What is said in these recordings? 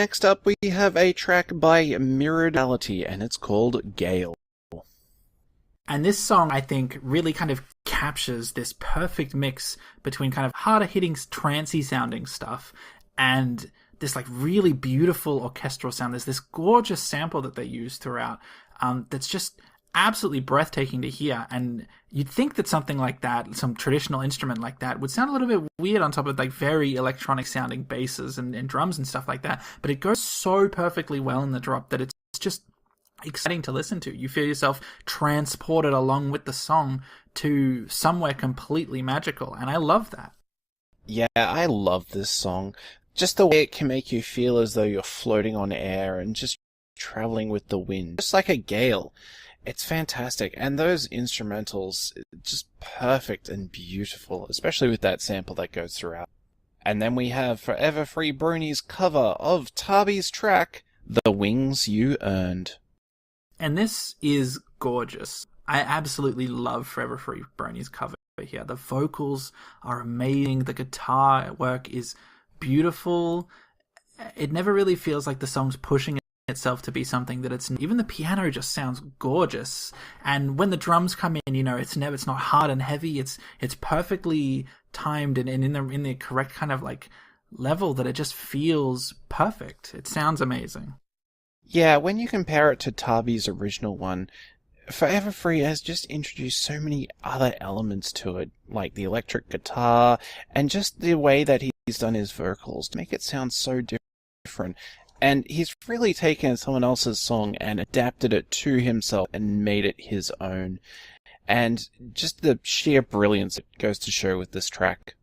next up we have a track by Mirrored Reality, and it's called Gale. And this song, I think, really kind of captures this perfect mix between kind of harder-hitting, trancey sounding stuff and this like really beautiful orchestral sound. There's this gorgeous sample that they use throughout that's just absolutely breathtaking to hear. And you'd think that something like that, some traditional instrument like that, would sound a little bit weird on top of like very electronic sounding basses and drums and stuff like that. But it goes so perfectly well in the drop that it's just exciting to listen to. You feel yourself transported along with the song to somewhere completely magical. And I love that. Yeah, I love this song. Just the way it can make you feel as though you're floating on air and just traveling with the wind, just like a gale. It's fantastic, and those instrumentals, just perfect and beautiful, especially with that sample that goes throughout. And then we have Forever Free Brony's cover of Tabi's track, The Wings You Earned. And this is gorgeous. I absolutely love Forever Free Brony's cover here. The vocals are amazing, the guitar work is beautiful. It never really feels like the song's pushing itself to be something that it's. Even the piano just sounds gorgeous, and when the drums come in, it's not hard and heavy. It's perfectly timed and in the correct kind of like level that it just feels perfect. It sounds amazing. Yeah, when you compare it to Tabi's original one, Forever Free has just introduced so many other elements to it, like the electric guitar, and just the way that he's done his vocals to make it sound so different. And he's really taken someone else's song and adapted it to himself and made it his own. And just the sheer brilliance it goes to show with this track.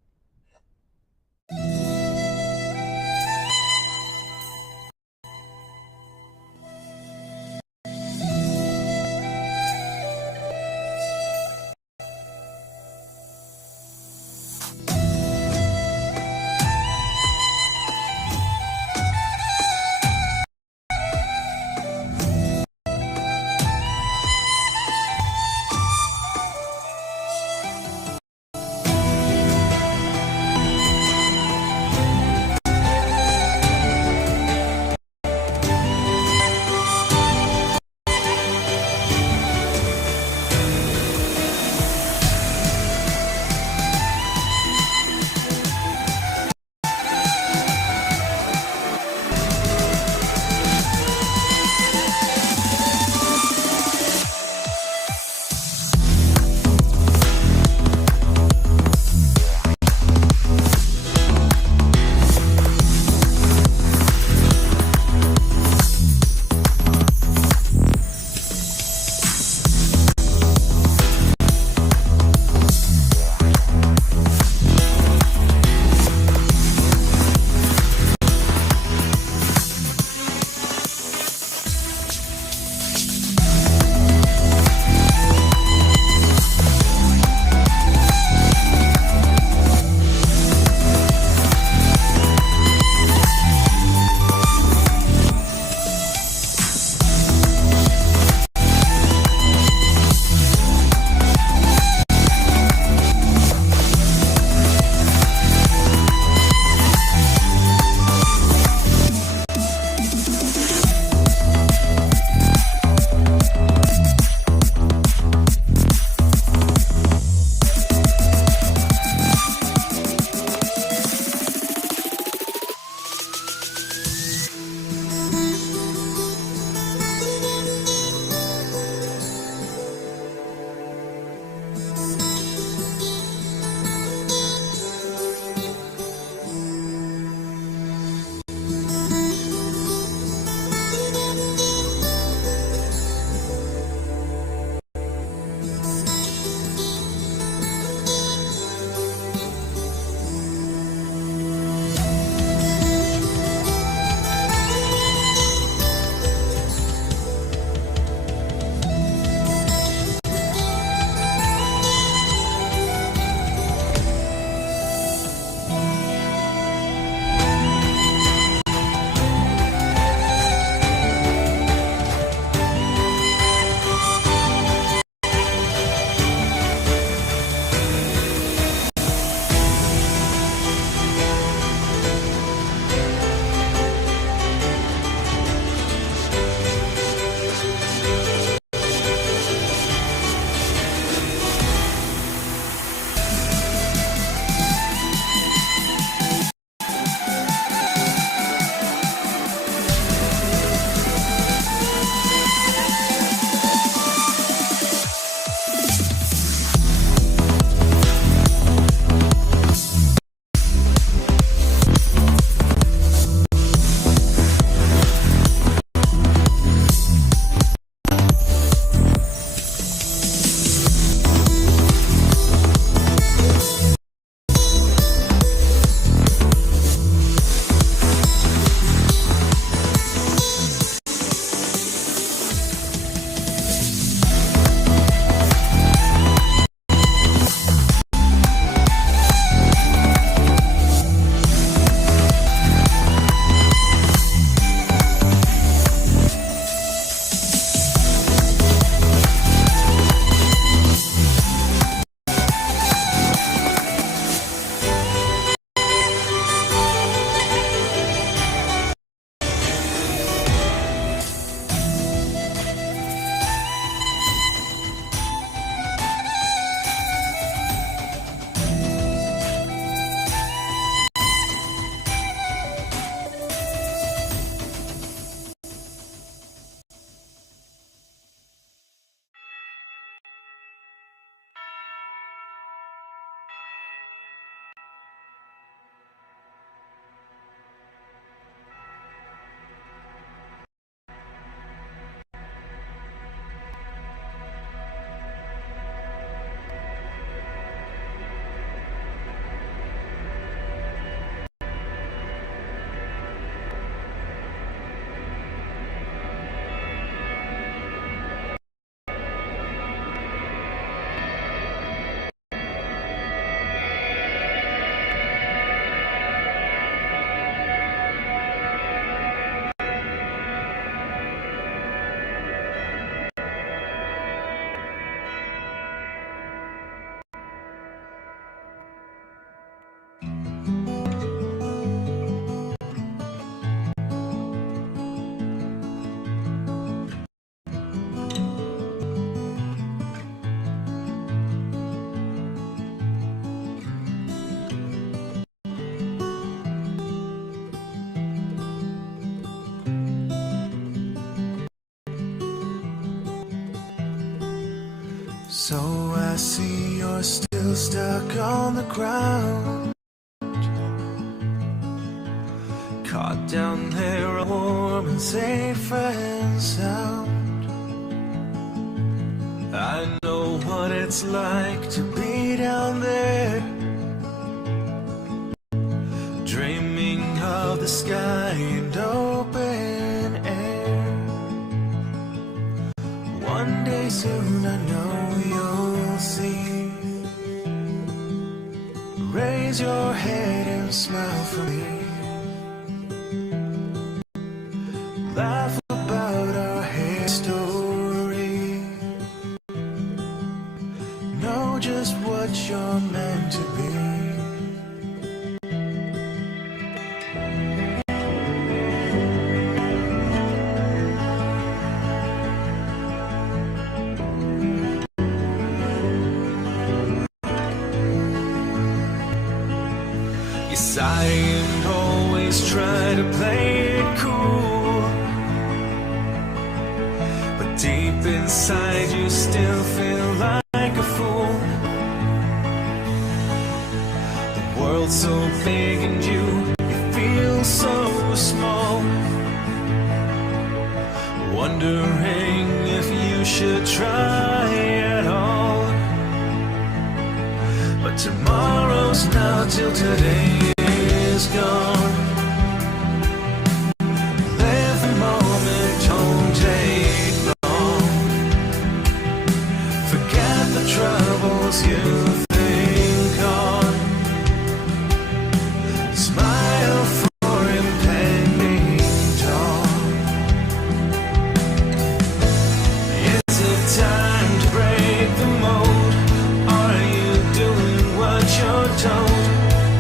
So I see you're still stuck on the ground, caught down there warm and safe and sound. I know what it's like to be down there, dreaming of the sky and open air. One day soon I know you'll see. Raise your head and smile for me. Laugh about our history. Know just what you're meant to be. Yes, I ain't always try to play it cool, but deep inside you still feel like a fool. The world's so big and you feel so small, wondering if you should try at all. But tomorrow's now till today is gone. Live the moment, don't take long. Forget the troubles you think on. Smile for impending dawn. Is it time to break the mold? Are you doing what you're told?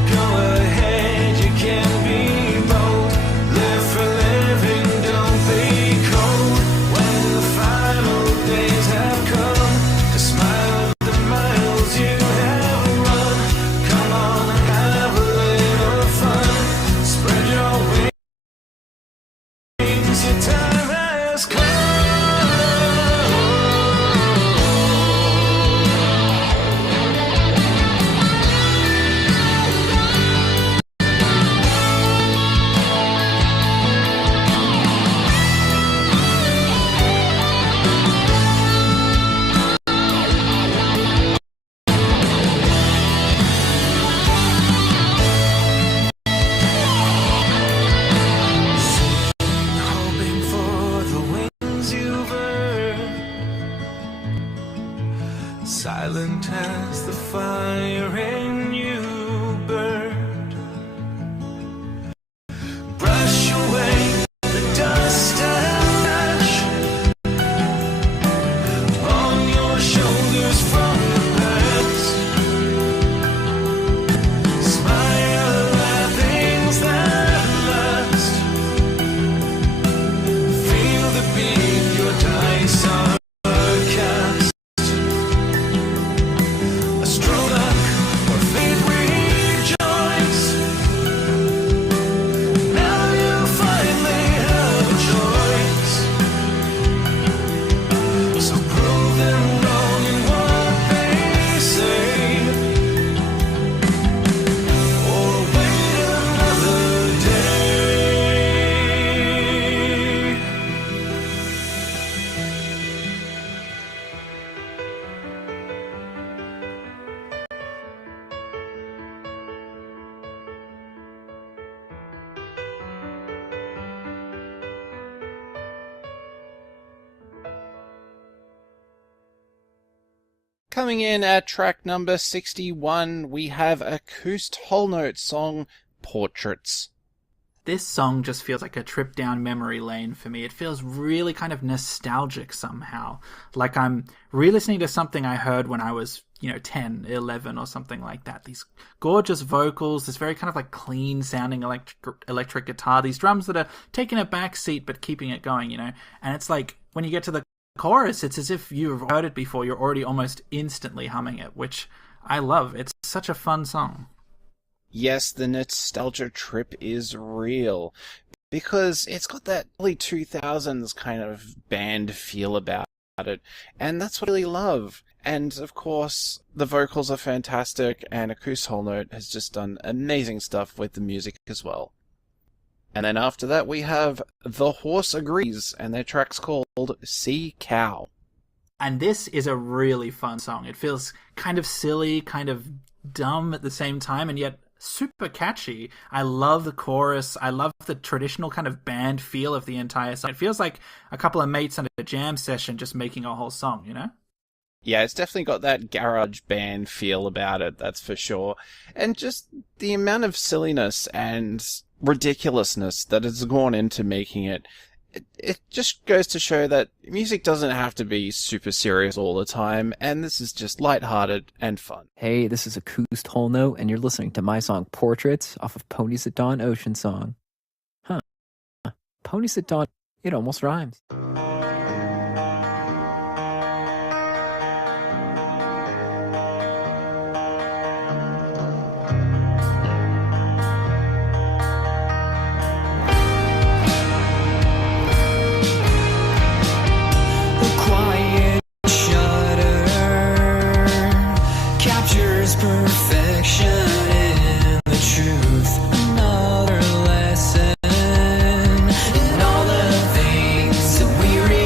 Go ahead, you can be bold. Live for living, don't be cold. When the final days have come, to smile at the miles you have run. Come on and have a little fun. Spread your wings, your time has come. Hoping for the wings you've earned, silent as the fire in you burned. Brush away the dust and ash on your shoulders from the past. Smile at things that last. Feel the beat your dice are cast. A stroke or fate rejoice. Now you finally have a choice. So prove them wrong in what they say, or wait another day. Coming in at track number 61, we have Acoust Whole Note song Portraits. This song just feels like a trip down memory lane for me. It feels really kind of nostalgic somehow. Like I'm re-listening to something I heard when I was, 10, 11 or something like that. These gorgeous vocals, this very kind of like clean sounding electric guitar, these drums that are taking a back seat but keeping it going, And it's like when you get to the chorus, it's as if you've heard it before. You're already almost instantly humming it, which I love. It's such a fun song. Yes, the nostalgia trip is real, because it's got that early 2000s kind of band feel about it. And that's what I really love. And of course, the vocals are fantastic, and Acoustic Whole Note has just done amazing stuff with the music as well. And then after that, we have The Horse Agrees, and their track's called Sea Cow. And this is a really fun song. It feels kind of silly, kind of dumb at the same time, and yet super catchy. I love the chorus. I love the traditional kind of band feel of the entire song. It feels like a couple of mates on a jam session just making a whole song, you know? Yeah, it's definitely got that garage band feel about it, that's for sure. And just the amount of silliness and ridiculousness that has gone into making it, it just goes to show that music doesn't have to be super serious all the time, and this is just lighthearted and fun. Hey, this is Acoustic Whole Note, and you're listening to my song Portraits off of Ponies at Dawn Ocean Song. Huh. Ponies at Dawn, it almost rhymes. Perfection in the truth. Another lesson in all the things that we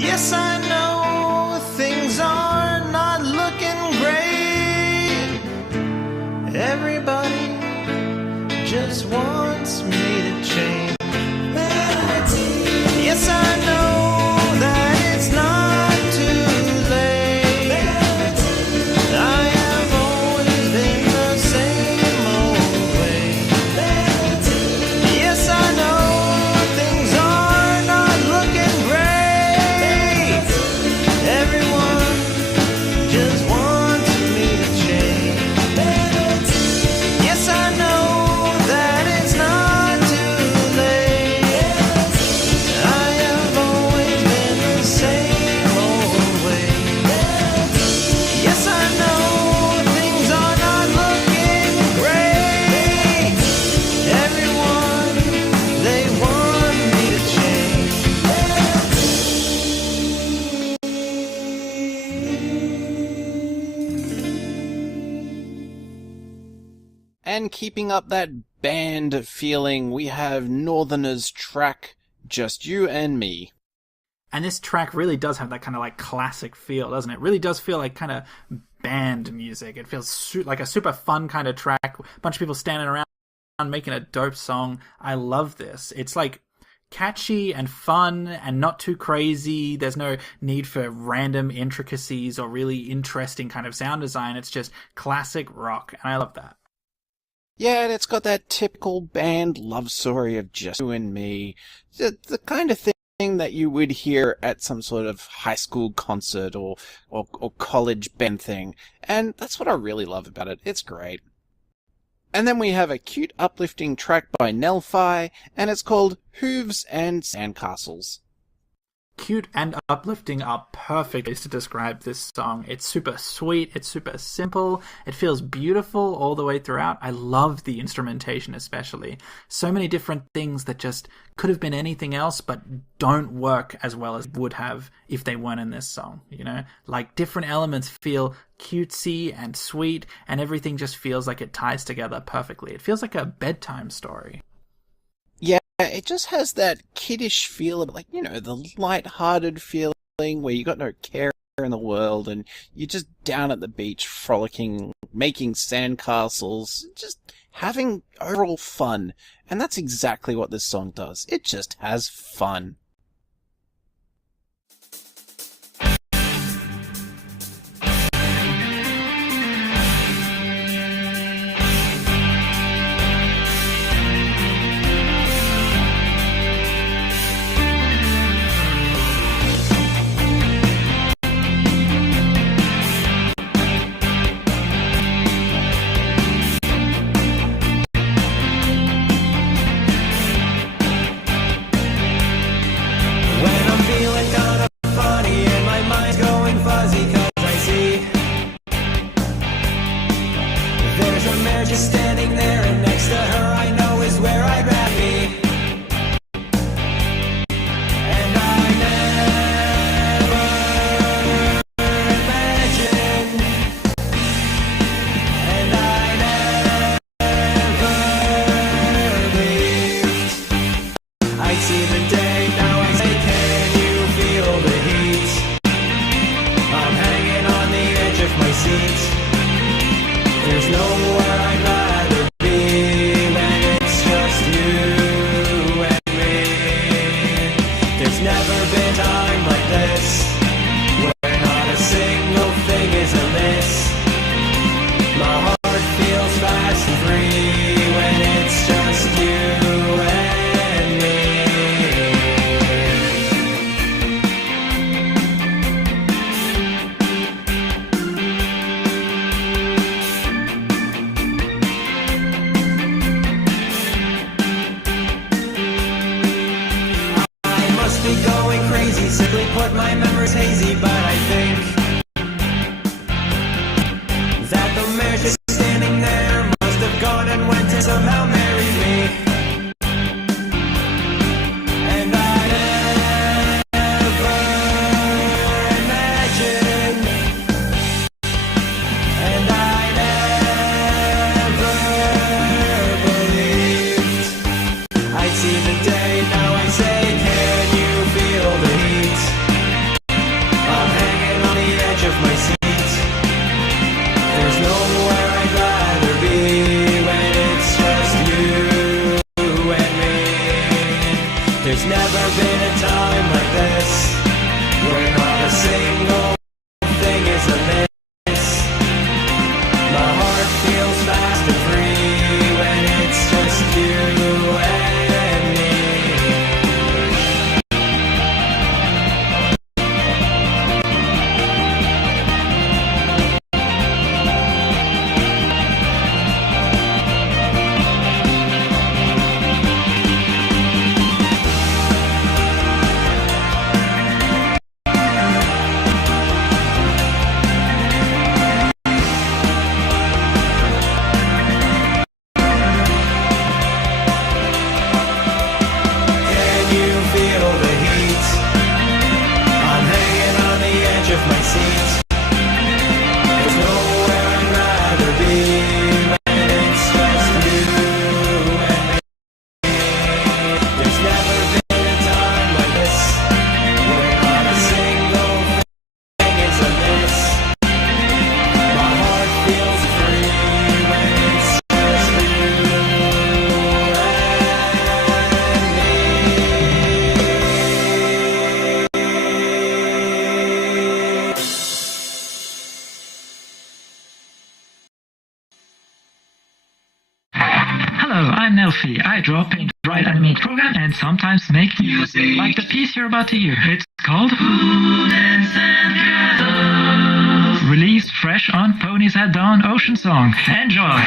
Yes, I know things are not looking great. Everybody just wants me to change. Yes, I know that it's not too late. I have always been the same old way. Yes, I know things are not looking great. Everyone just wants me to change. Yes, I know that it's not too late. I have always been the same old way. Yes, I know things are not looking great. Everyone, they want me to change. And keeping up that band feeling, we have Northerners' track, Just You and Me. And this track really does have that kind of like classic feel, doesn't it? It really does feel like kind of band music. It feels like a super fun kind of track. A bunch of people standing around making a dope song. I love this. It's like catchy and fun and not too crazy. There's no need for random intricacies or really interesting kind of sound design. It's just classic rock, and I love that. Yeah, and it's got that typical band love story of just you and me. The kind of thing that you would hear at some sort of high school concert or college band thing. And that's what I really love about it. It's great. And then we have a cute uplifting track by Nelfi, and it's called Hooves and Sandcastles. Cute and uplifting are perfect ways to describe this song. It's super sweet, it's super simple, it feels beautiful all the way throughout. I love the instrumentation especially. So many different things that just could have been anything else but don't work as well as would have if they weren't in this song, you know? Like different elements feel cutesy and sweet and everything just feels like it ties together perfectly. It feels like a bedtime story. It just has that kiddish feel, like, you know, the light-hearted feeling where you got no care in the world and you're just down at the beach frolicking, making sandcastles, just having overall fun. And that's exactly what this song does. It just has fun. When I'm feeling kinda funny and my mind's going fuzzy 'cause I see there's a mare just standing there, and next to her I know is where I'd rather be. And I never imagined, and I never believed I'd see the day. Now I say, can you feel the heat? I'm hanging on the edge of my seat. There's nowhere I'd rather be when it's just you and me. There's never been time like this where not a single thing is amiss. My heart feels fast and free when it's just you and me. I must be going crazy, simply put my memory's hazy, but I think that the mare just standing there must have gone and went to somehow marry me. And I never imagined, and I never believed I'd see the day. Now I say, can you feel the heat? There's never been a time like this where not a single thing is amiss. My heart feels fast and free when it's just you and me. Can you feel the heat? I'm hanging on the edge of my seat. There's nowhere I'd rather be when it's just you and me. There's never been a time like this where not a single thing is amiss. My heart feels free when it's just you and me. Hello, I'm Nelfi. I draw, paint, write, animate, program, and sometimes make music. Like the piece you're about to hear. It's called Food and Sandcastles. Released fresh on Ponies at Dawn Ocean Song. Enjoy!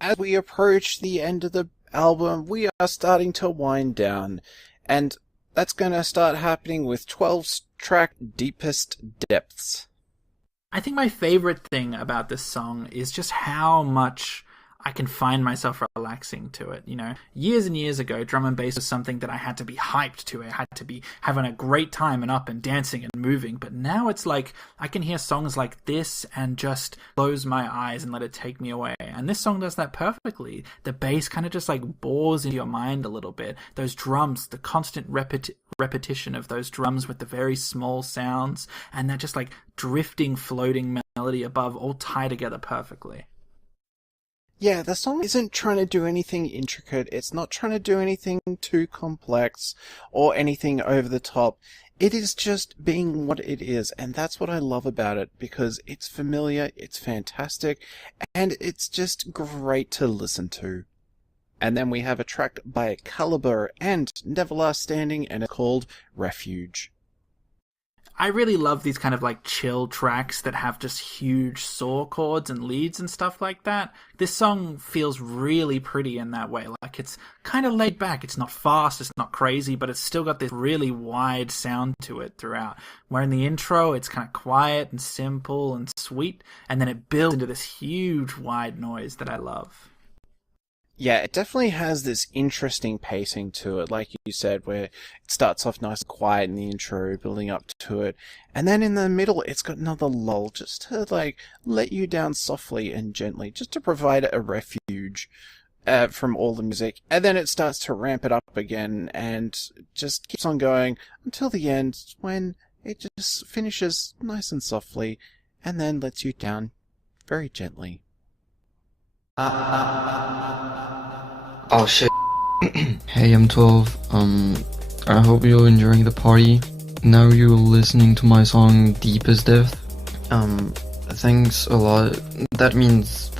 As we approach the end of the album, we are starting to wind down, and that's going to start happening with 12-track Deepest Depths. I think my favorite thing about this song is just how much I can find myself relaxing to it. You know, years and years ago, drum and bass was something that I had to be hyped to. I had to be having a great time and up and dancing and moving. But now it's like I can hear songs like this and just close my eyes and let it take me away. And this song does that perfectly. The bass kind of just like bores into your mind a little bit. Those drums, the constant repetition of those drums with the very small sounds, and that just like drifting, floating melody above, all tie together perfectly. Yeah, the song isn't trying to do anything intricate, it's not trying to do anything too complex or anything over the top. It is just being what it is, and that's what I love about it, because it's familiar, it's fantastic, and it's just great to listen to. And then we have a track by Calibre and Neverlast Standing, and it's called Refuge. I really love these kind of like chill tracks that have just huge saw chords and leads and stuff like that. This song feels really pretty in that way. Like it's kind of laid back. It's not fast, it's not crazy, but it's still got this really wide sound to it throughout. Where in the intro, it's kind of quiet and simple and sweet, and then it builds into this huge wide noise that I love. Yeah, it definitely has this interesting pacing to it, like you said, where it starts off nice and quiet in the intro, building up to it, and then in the middle it's got another lull, just to like let you down softly and gently, just to provide a refuge from all the music, and then it starts to ramp it up again, and just keeps on going until the end, when it just finishes nice and softly, and then lets you down very gently. Oh shit. Hey, I'm 12. I hope you're enjoying the party. Now you're listening to my song Deep as Death. Thanks a lot. That means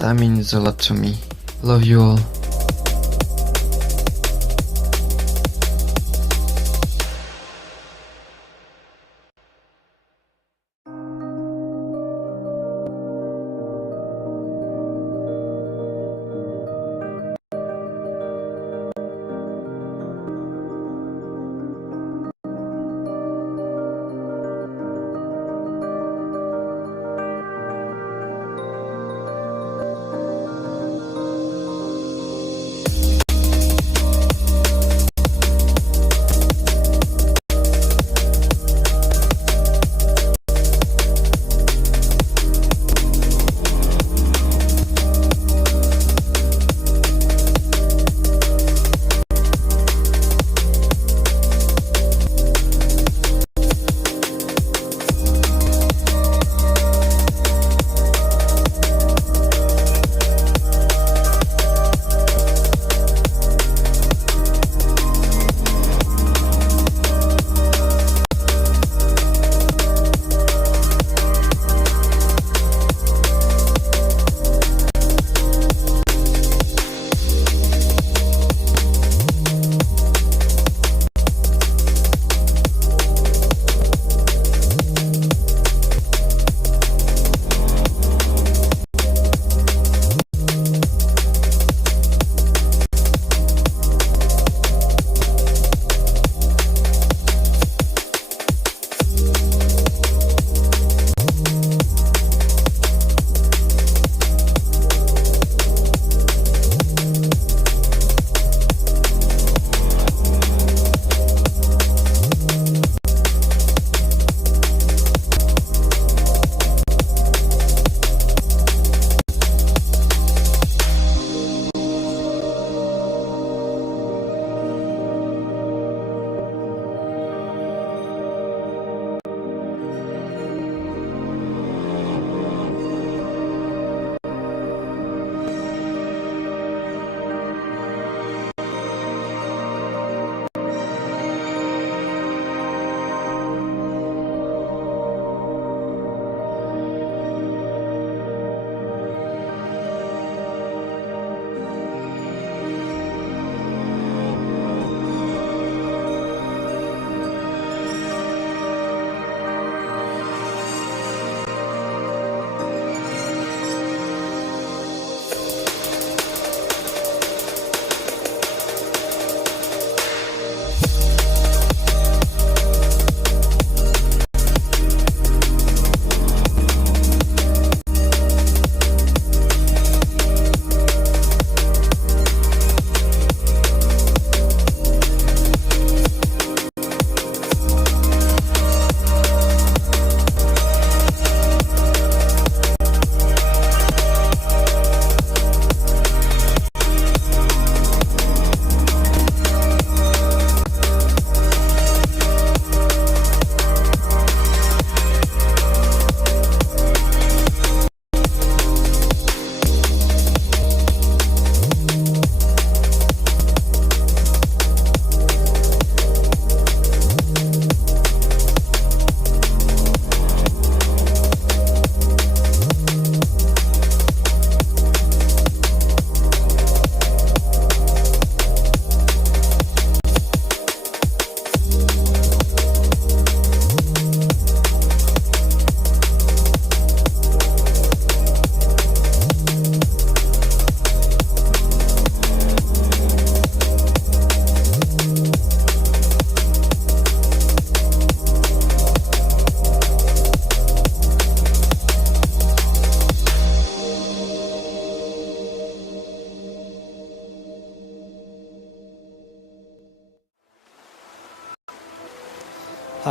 a lot to me. Love you all.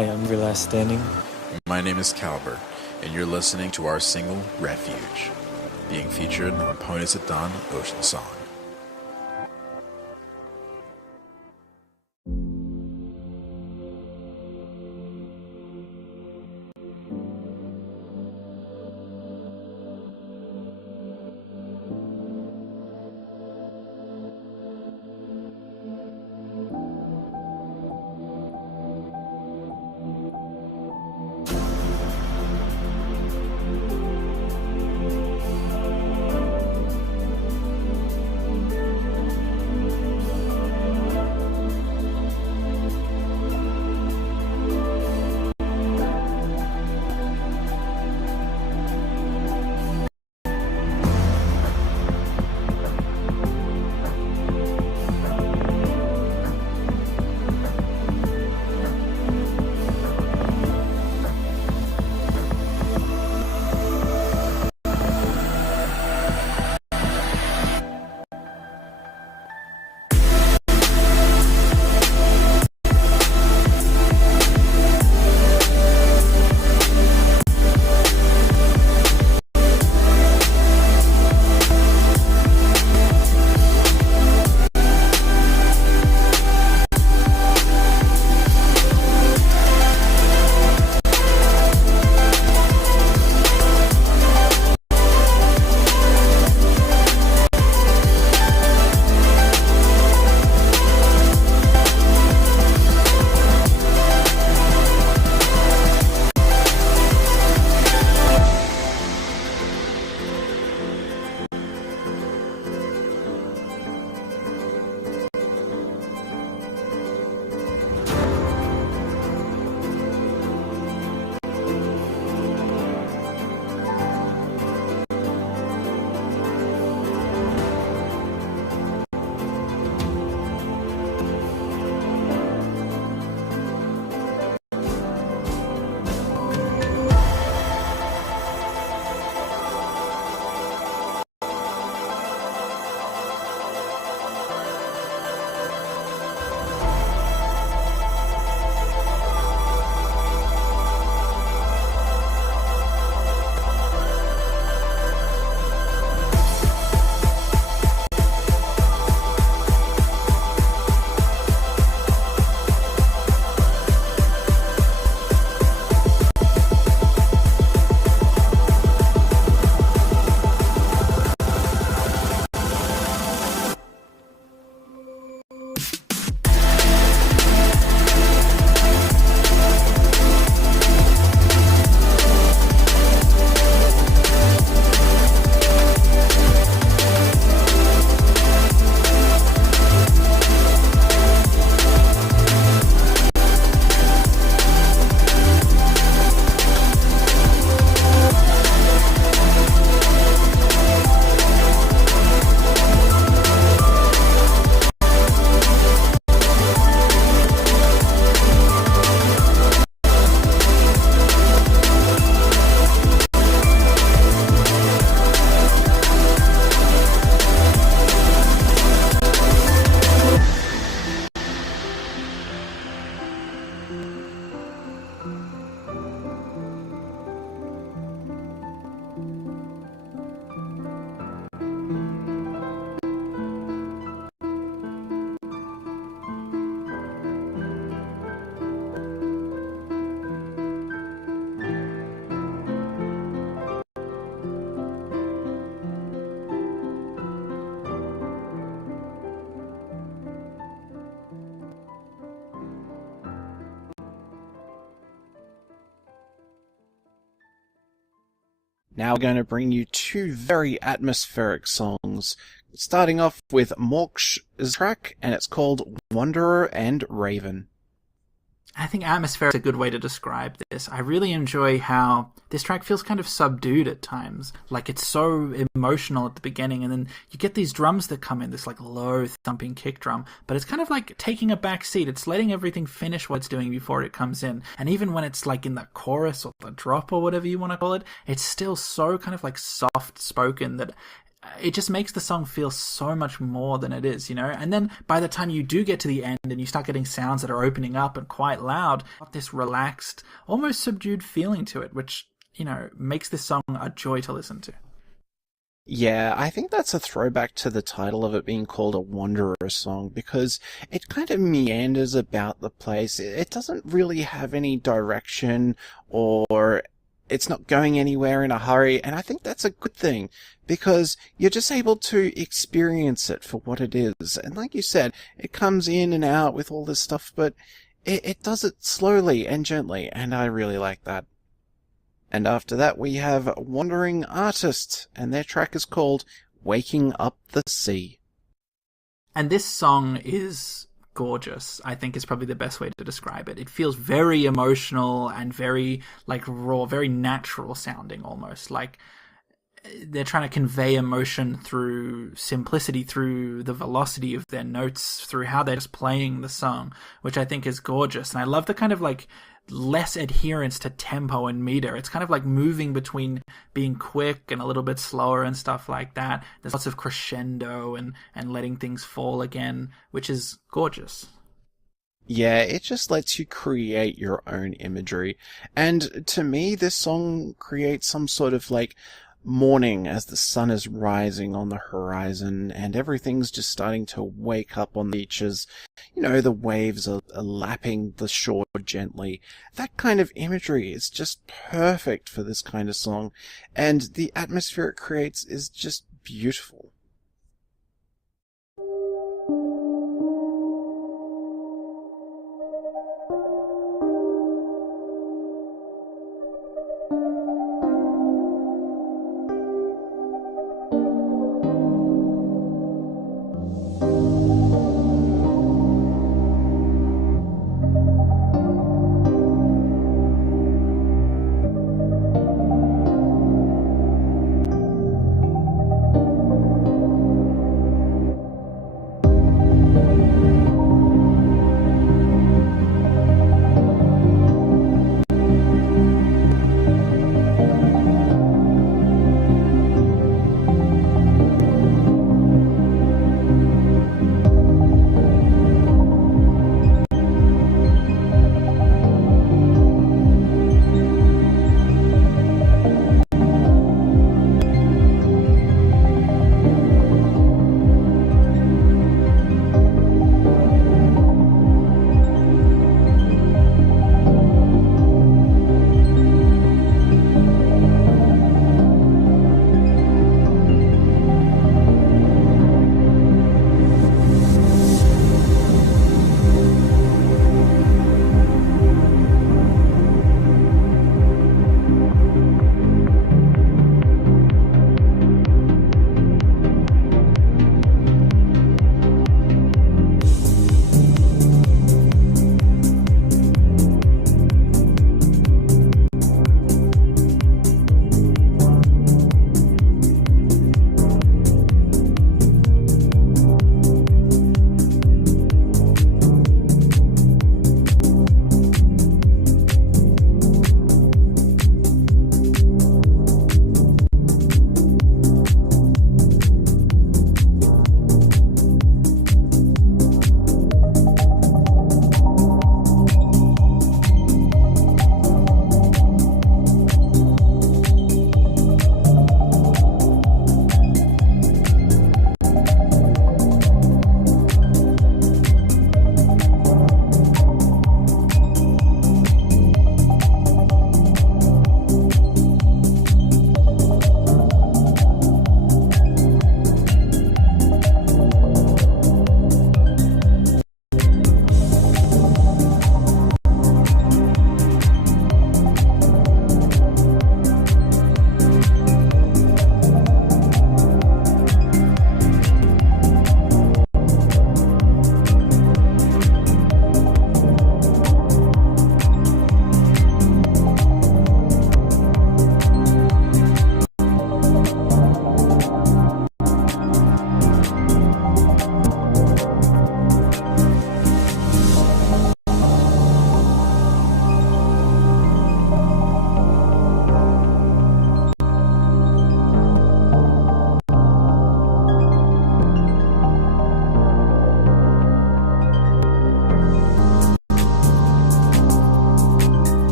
Hi, I'm your last standing. My name is Caliber, and you're listening to our single, Refuge, being featured on Ponies at Dawn Ocean Song. Now we're going to bring you two very atmospheric songs, starting off with Morksh's track, and it's called Wanderer and Raven. I think atmosphere is a good way to describe this. I really enjoy how this track feels kind of subdued at times. Like, it's so emotional at the beginning, and then you get these drums that come in, this like low thumping kick drum, but it's kind of like taking a back seat. It's letting everything finish what it's doing before it comes in. And even when it's like in the chorus or the drop or whatever you want to call it, it's still so kind of like soft spoken that it just makes the song feel so much more than it is, you know? And then by the time you do get to the end and you start getting sounds that are opening up and quite loud, got this relaxed, almost subdued feeling to it, which, you know, makes this song a joy to listen to. Yeah, I think that's a throwback to the title of it being called a Wanderer song, because it kind of meanders about the place. It doesn't really have any direction, or it's not going anywhere in a hurry, and I think that's a good thing, because you're just able to experience it for what it is. And like you said, it comes in and out with all this stuff, but it does it slowly and gently, and I really like that. And after that we have Wandering Artist, and their track is called Waking Up the Sea. And this song is gorgeous, I think is probably the best way to describe it. It feels very emotional and very, like, raw, very natural sounding almost. Like they're trying to convey emotion through simplicity, through the velocity of their notes, through how they're just playing the song, which I think is gorgeous. And I love the kind of like less adherence to tempo and meter. It's kind of like moving between being quick and a little bit slower and stuff like that. There's lots of crescendo and letting things fall again, which is gorgeous. Yeah, it just lets you create your own imagery. And to me, this song creates some sort of like morning as the sun is rising on the horizon and everything's just starting to wake up on the beaches. You know, the waves are lapping the shore gently. That kind of imagery is just perfect for this kind of song, and the atmosphere it creates is just beautiful.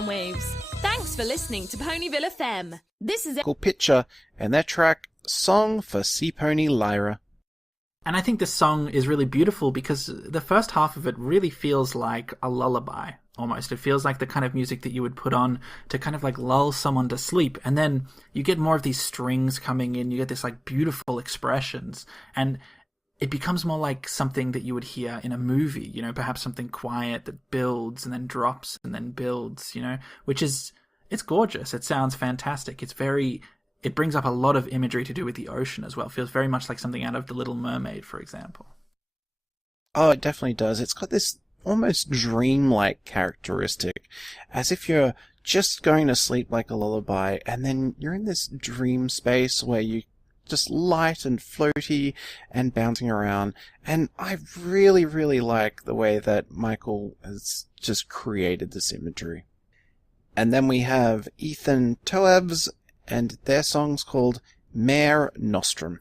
sound waves. Thanks for listening to Ponyville FM. This is Cool Picture and their track Song for Sea Pony Lyra. And I think this song is really beautiful because the first half of it really feels like a lullaby, almost. It feels like the kind of music that you would put on to kind of like lull someone to sleep. And then you get more of these strings coming in, you get this like beautiful expressions, and it becomes more like something that you would hear in a movie, you know, perhaps something quiet that builds and then drops and then builds, you know, which is, it's gorgeous. It sounds fantastic. It brings up a lot of imagery to do with the ocean as well. It feels very much like something out of The Little Mermaid, for example. Oh, it definitely does. It's got this almost dreamlike characteristic, as if you're just going to sleep like a lullaby, and then you're in this dream space where you just light and floaty and bouncing around. And I really, really like the way that Michael has just created this imagery. And then we have Ethan Toebs, and their song's called Mare Nostrum.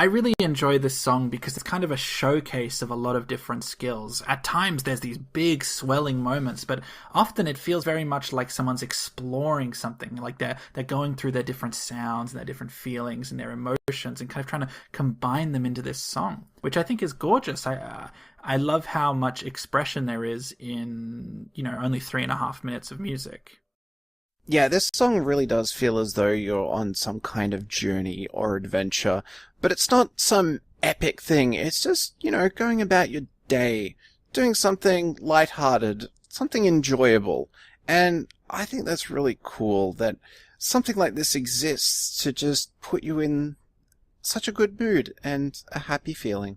I really enjoy this song because it's kind of a showcase of a lot of different skills. At times there's these big swelling moments, but often it feels very much like someone's exploring something, like they're going through their different sounds and their different feelings and their emotions and kind of trying to combine them into this song, which I think is gorgeous. I love how much expression there is in, you know, only 3.5 minutes of music. Yeah, this song really does feel as though you're on some kind of journey or adventure, but it's not some epic thing. It's just, you know, going about your day, doing something lighthearted, something enjoyable. And I think that's really cool that something like this exists to just put you in such a good mood and a happy feeling.